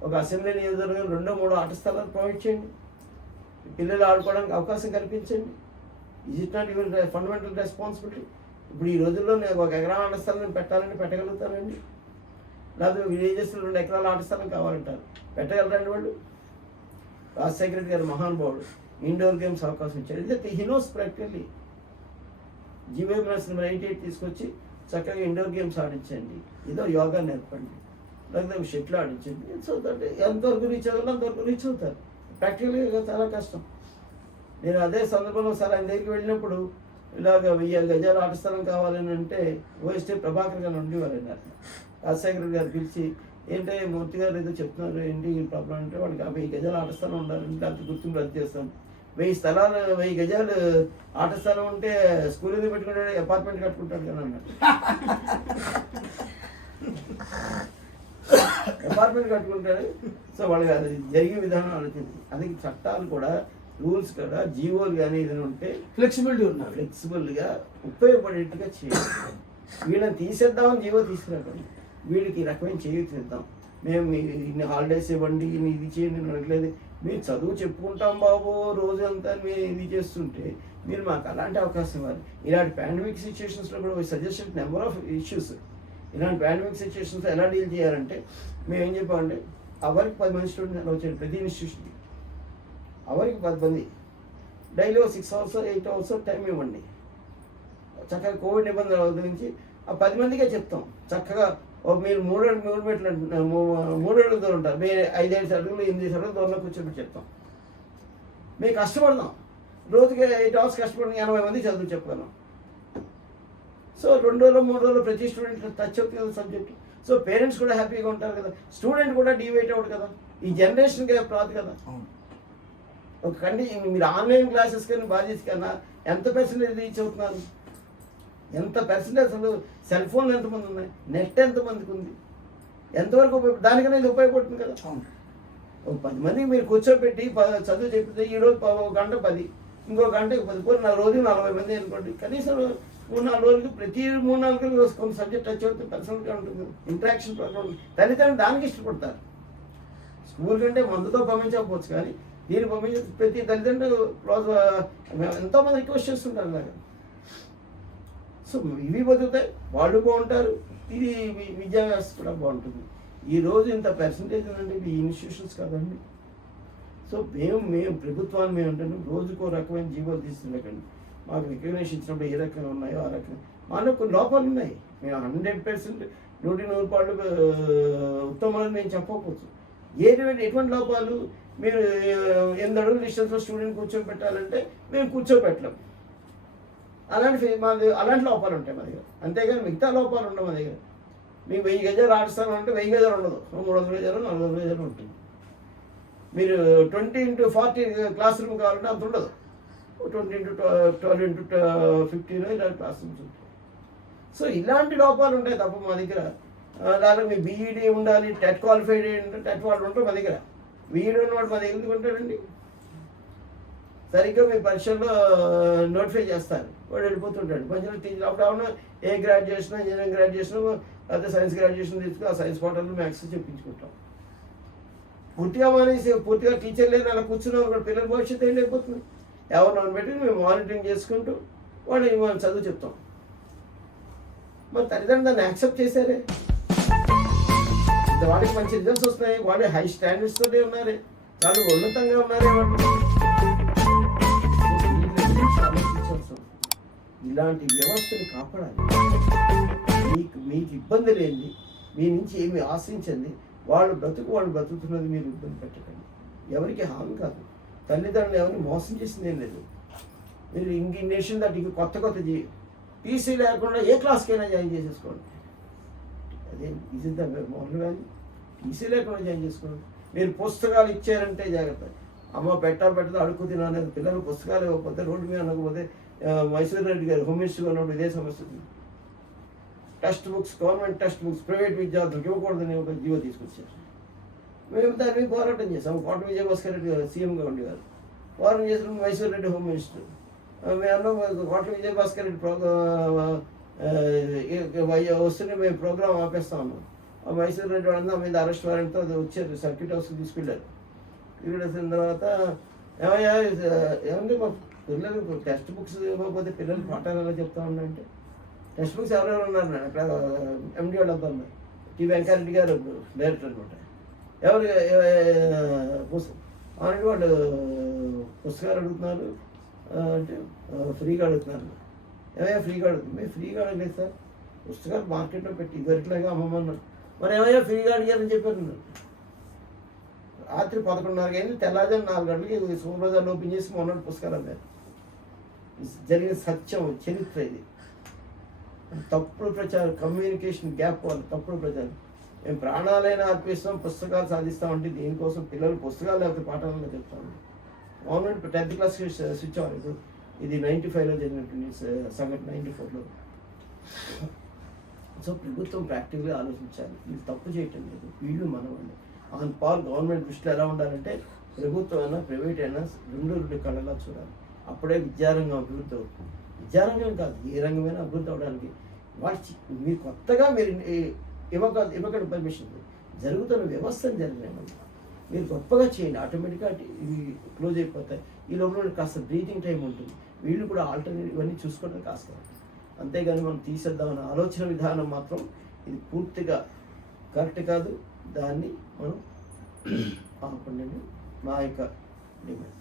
ఒక అసెంబ్లీ నియోజకవర్గం 2-3 ఆట స్థలాలు ప్రొవైడ్ చేయండి. పిల్లలు ఆడుకోవడానికి అవకాశం కల్పించండి. Is it not your fundamental responsibility? ఇప్పుడు ఈ రోజుల్లో నేను 1 ఎకరా ఆట స్థలం పెట్టాలంటే పెట్టగలుగుతానండి. లేకపోతే విలేజెస్లో 2 ఎకరాల ఆట స్థలం కావాలంటారు, పెట్టగలరండి వాళ్ళు? రాజశేఖర రెడ్డి గారు మహానుభావుడు ఇండోర్ గేమ్స్ అవకాశం ఇచ్చారు. ఇదే హినోస్ ప్రాక్టికల్లీ. జీవోఎంఎస్ 98 తీసుకొచ్చి చక్కగా ఇండోర్ గేమ్స్ ఆడించండి, ఏదో యోగా నేర్పండి, లేకపోతే షెట్లు ఆడించండి. సో దట్ ఎంతవరకు రీచ్ అవ్వాలో అంతవరకు రీచ్ అవుతారు. ప్రాక్టికల్గా చాలా కష్టం. నేను అదే సందర్భంలో సార్ ఆయన దగ్గరికి వెళ్ళినప్పుడు ఇలాగ 1000 గజాల ఆట స్థలం కావాలని అంటే ఓఎస్టీ ప్రభాకర్ గారు ఉండేవారు. రాజశేఖర గారు పిలిచి ఏంటంటే మూర్తి గారు ఏదో చెప్తున్నారు, ఏంటి ఈ ప్రాబ్లం అంటే వాడికి 1000 గజాలు ఆట స్థలం ఉండాలంటే అంత గుర్తింపు రద్దు చేస్తాను. 1000 గజాలు ఆట స్థలం ఉంటే స్కూల్ ఎందుకు పెట్టుకుంటాడు, అపార్ట్మెంట్ కట్టుకుంటాడు కదా అన్నాడు. అపార్ట్మెంట్ కట్టుకుంటాడు. సో వాళ్ళకి అది జరిగే విధానం ఆలోచించి, అది చట్టాలు కూడా రూల్స్ కూడా జీవోలు కానీ ఏదైనా ఉంటే ఫ్లెక్సిబిలిటీ ఉన్నారు, ఫ్లెక్సిబుల్గా ఉపయోగపడేట్టుగా చేయాలి. వీళ్ళని తీసేద్దామని జీవో తీసుకురాకండి, వీళ్ళకి ఈ రకమైన చేయుతిద్దాం. మేము ఇన్ని హాలిడేస్ ఇవ్వండి, ఇన్ని ఇది చేయండి అనట్లేదు. మీరు చదువు చెప్పుకుంటాం బాబు రోజు అంతా మీరు ఇది చేస్తుంటే మీరు మాకు అలాంటి అవకాశం ఇవ్వాలి. ఇలాంటి పాండమిక్ సిచ్యువేషన్స్లో కూడా సజెషన్ నెంబర్ ఆఫ్ ఇష్యూస్. ఇలాంటి పాండమిక్ సిచ్యువేషన్స్ ఎలా డీల్ చేయాలంటే మేము ఏం చెప్పామంటే అవరికి 10 మంది స్టూడెంట్స్ అలా వచ్చారు ప్రతి ఇన్స్టిట్యూషన్కి. అవరికి 10 మంది డైలీ 6 అవర్స్ 8 అవర్స్ టైం ఇవ్వండి. చక్కగా కోవిడ్ నిబంధనలు గురించి ఆ 10 మందికే చెప్తాం. చక్కగా మీరు 3 మీటర్లు 3 అడుగులు దూరం ఉంటారు, మీరు 5 అడుగులు 8 అడుగులు దూరంలో కూర్చోబెట్టి చెప్తాం. మేము కష్టపడదాం, రోజుకి 8 అవర్స్ కష్టపడి 80 మంది చదువు చెప్పగలం. సో 2 రోజులు 3 రోజులు ప్రతి స్టూడెంట్ టచ్ అవుతుంది కదా సబ్జెక్ట్. సో పేరెంట్స్ కూడా హ్యాపీగా ఉంటారు కదా, స్టూడెంట్ కూడా డివైట్ అవుట్ కదా, ఈ జనరేషన్కి రాదు కదా. ఒక మీరు ఆన్లైన్ క్లాసెస్ కానీ బాధ్యత కన్నా ఎంత పర్సెంటేజ్ రీచ్ అవుతున్నారు, ఎంత పర్సెంటేజ్ అసలు సెల్ ఫోన్లు ఎంతమంది ఉన్నాయి, నెట్ ఎంతమందికి ఉంది, ఎంతవరకు దానికన్నా ఇది ఉపయోగపడుతుంది కదా. ఒక 10 మందికి మీరు కూర్చోబెట్టి చదువు చెప్పితే ఈరోజు 1 గంట 10, ఇంకో గంట 10, కొన్ని రోజు 40 మంది అనుకోండి. కనీసం 3-4 రోజులు ప్రతి 3-4 రోజులు కొన్ని సబ్జెక్ట్ టచ్ అవుతుంది, పర్సనల్గా ఉంటుంది, ఇంటరాక్షన్ ప్రాబ్లం. తల్లిదండ్రులు దానికి ఇష్టపడతారు. స్కూల్ కంటే మందుతో పంపించకపోవచ్చు కానీ దీన్ని పంపించే ప్రతి తల్లిదండ్రులు ఎంతోమంది రిక్వెస్ట్ చేస్తుంటారు అలాగా. సో ఇవి బతుకుతాయి, వాళ్ళు బాగుంటారు, ఇది విద్యా వ్యవస్థ కూడా బాగుంటుంది. ఈరోజు ఇంత పర్సంటేజ్ ఉందండి, ఈ ఇన్స్టిట్యూషన్స్ కాదండి. సో మేము ప్రభుత్వాన్ని మేము అంటాను రోజుకో రకమైన జీవోలు తీసుకున్నాకండి. మాకు రికగ్నేషన్ ఇచ్చినప్పుడు ఏ రకంగా ఉన్నాయో ఆ రకంగా మాలో కొన్ని లోపాలు ఉన్నాయి. మేము 100% 100% ఉత్తమాలు మేము చెప్పకపోవచ్చు. ఎటువంటి లోపాలు, మీరు 8 అడుగుల డిస్టెన్స్లో స్టూడెంట్ కూర్చోబెట్టాలంటే మేము కూర్చోబెట్టలేం. అలాంటి లోపాలు ఉంటాయి మా దగ్గర, అంతేగాని మిగతా లోపాలు ఉండవు మా దగ్గర. మీకు 1000 గజాలు ఆడిస్తాను అంటే 1000 గజాలు ఉండదు, 300 గజాలు 400 గజాలు ఉంటుంది. మీరు 20x40 క్లాస్ రూమ్ కావాలంటే అంత ఉండదు, 20x12x15 ఇలాంటి క్లాస్ రూమ్స్ ఉంటాయి. సో ఇలాంటి లోపాలు ఉంటాయి తప్ప మా దగ్గర. దానికి మీ బీఈడీ ఉండాలి, టెట్ క్వాలిఫైడ్ అంటే టెట్ వాళ్ళు ఉంటారు మా దగ్గర. బీఈడీ ఉన్నవాడు మా దగ్గర ఎందుకు ఉంటారండి? సరిగ్గా మీ పరీక్షల్లో నోటిఫై చేస్తారు, వాడు వెళ్ళిపోతుంటాడు. మధ్యలో టీచర్ అప్పుడు అవును ఏ గ్రాడ్యుయేషన్, ఇంజనీరింగ్ గ్రాడ్యుయేషన్, లేకపోతే సైన్స్ గ్రాడ్యుయేషన్ తీసుకుని ఆ సైన్స్ పాటలు మ్యాథ్స్ చెప్పించుకుంటాం. పూర్తిగా మానేసి పూర్తిగా టీచర్ లేని అలా కూర్చున్నాం, పిల్లల భవిష్యత్తు ఏం అయిపోతుంది. ఎవరిని పెట్టి మేము మానిటరింగ్ చేసుకుంటూ మనం చదువు చెప్తాం. మరి తల్లిదండ్రులు దాన్ని యాక్సెప్ట్ చేశారే, వాడికి మంచి రిజల్ట్స్ వస్తున్నాయి, వాడి హై స్టాండర్డ్స్ తోనే ఉన్నారే, చాలా ఉన్నతంగా ఉన్నారే. ఇలాంటి వ్యవస్థని కాపాడాలి. మీకు ఇబ్బంది లేని, మీ నుంచి ఏమి ఆశించండి, వాళ్ళు బ్రతుకుతున్నది మీరు ఇబ్బంది పెట్టకండి. ఎవరికి హాని కాదు, తల్లిదండ్రులు ఎవరిని మోసం చేసింది ఏం లేదు. మీరు ఇండినేషన్ దట్ ఇంక కొత్త టీసీ లేకుండా ఏ క్లాస్కైనా జాయిన్ చేసేసుకోండి. అదే ఇది మొదలు కానీ టీసీ లేకుండా జాయిన్ చేసుకోండి. మీరు పుస్తకాలు ఇచ్చారంటే జాగ్రత్త. అమ్మ పెట్టదు అడుగు తినలేదు, పిల్లలు పుస్తకాలు ఇవ్వకపోతే రోడ్డు మీద అనకపోతే మైసూర్ రెడ్డి గారు హోమ్ మినిస్టర్గా ఉన్నప్పుడు ఇదే సమస్య. Text books, government text books private విద్యార్థులకు ఇవ్వకూడదని ఒక జీవో తీసుకొచ్చారు. మేము దాని మీద పోరాటం చేసాము. కోట విజయభాస్కర్ రెడ్డి గారు సీఎంగా ఉండేవారు, పోరాటం చేసిన మైసూర్ రెడ్డి హోమ్ మినిస్టర్. మేము కోట విజయభాస్కర్ రెడ్డి వస్తూనే మేము ప్రోగ్రామ్ ఆపేస్తా ఉన్నాం. ఆ మైసూర్ రెడ్డి వాళ్ళంతా మీద అరెస్ట్ వారెంట్తో వచ్చారు, సర్క్యూట్ హౌస్కి తీసుకెళ్ళారు. తీసుకెళ్ళిన తర్వాత ఏమంటే మా పిల్లలు టెక్స్ట్ బుక్స్ ఇవ్వకపోతే పిల్లలు పాఠాలు ఎలా చెప్తా ఉన్నాయంటే, టెక్స్ట్ బుక్స్ ఎవరెవరు ఉన్నారు మేడం అక్కడ ఎండి వాళ్ళంతా ఉన్నారు. టి వెంకరెడ్డి గారు డైరెక్టర్ అనమాట. ఎవరు అవునండి వాళ్ళు పుస్తకాలు అడుగుతున్నారు అంటే ఫ్రీగా అడుగుతున్నారు. ఏమయ్యా ఫ్రీగా అడుగుతుంది? మేము ఫ్రీగా అడగలేదు సార్, పుస్తకాలు మార్కెట్లో పెట్టి ఇదివరకులాగా అమ్మమన్నారు. మరి ఏమయ్యా ఫ్రీగా అడిగారని చెప్పారు. రాత్రి 11:30 అయింది, తెల్లారి 4 గంటలకి సూపర్బజార్లో ఓపెన్ చేసి మొన్నటి పుస్తకాలు అమ్మారు. జరిగిన సత్యం, చరిత్ర ఇది. తప్పుడు ప్రచారం, కమ్యూనికేషన్ గ్యాప్ వాళ్ళు తప్పుడు ప్రచారం. మేము ప్రాణాలైనా అర్పిస్తాం, పుస్తకాలు సాధిస్తామంటే దేనికోసం? పిల్లలు పుస్తకాలు లేకపోతే పాఠాలను చెప్తాము. గవర్నమెంట్ 10th క్లాస్ స్విచ్ అవ్వలేదు. ఇది 95లో జరిగినటువంటి సంఘటన, 94లో. సో ప్రభుత్వం ప్రాక్టికల్గా ఆలోచించాలి. వీళ్ళు తప్పు చేయటం లేదు, వీళ్ళు మనవాళ్ళు. ఆన్ పాల్ గవర్నమెంట్ దృష్టిలో ఎలా ఉండాలంటే ప్రభుత్వం అయినా ప్రైవేట్ అయినా రెండు కళ్ళలా చూడాలి. అప్పుడే విద్యారంగం అభివృద్ధి అవుతుంది. విద్యారంగం కాదు, ఏ రంగమైనా అభివృద్ధి అవడానికి మీరు కొత్తగా మీరు ఇవ్వకండి పర్మిషన్. జరుగుతున్న వ్యవస్థను జరిగినాయి మీరు గొప్పగా చేయండి, ఆటోమేటిక్గా ఇవి క్లోజ్ అయిపోతాయి. ఈ లోపల కాస్త బ్రీతింగ్ టైం ఉంటుంది. వీళ్ళు కూడా ఆల్టర్నేటివ్ ఇవన్నీ చూసుకోవడం కాస్త. అంతేగాని మనం తీసేద్దామన్న ఆలోచన విధానం మాత్రం ఇది పూర్తిగా కరెక్ట్ కాదు. దాన్ని మనం ఆపండి, మా యొక్క డిమాండ్.